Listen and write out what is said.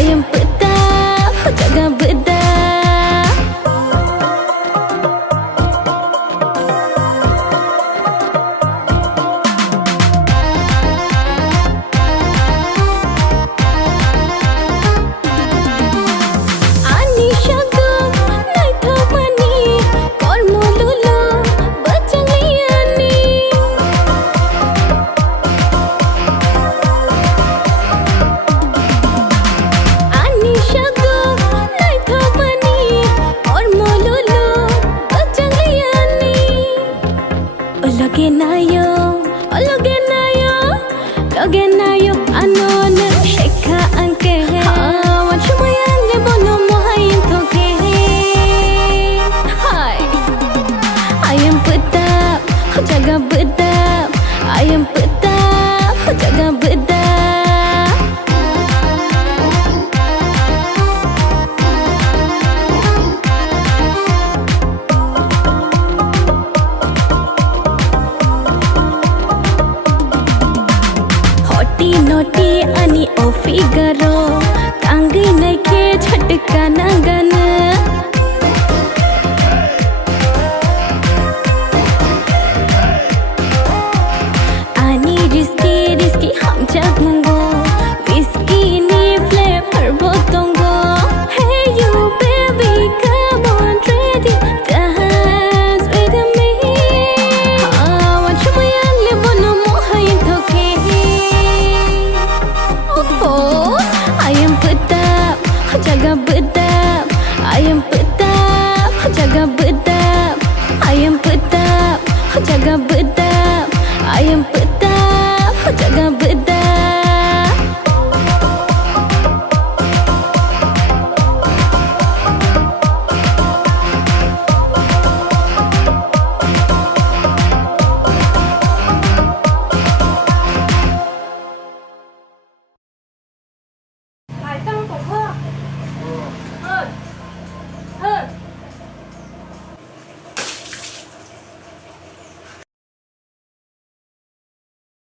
ayam pedap, jaga bedap. Loge nayo, ano na sheka angke. Wan shumayang ne bono mo hayin toke. Hai, ayam pedap, jaga bedap. Ayam pedap, jaga bedap. Naughty अनि ओ फिगरो कांगी नखे झटका नगन अनि risky risky हम जग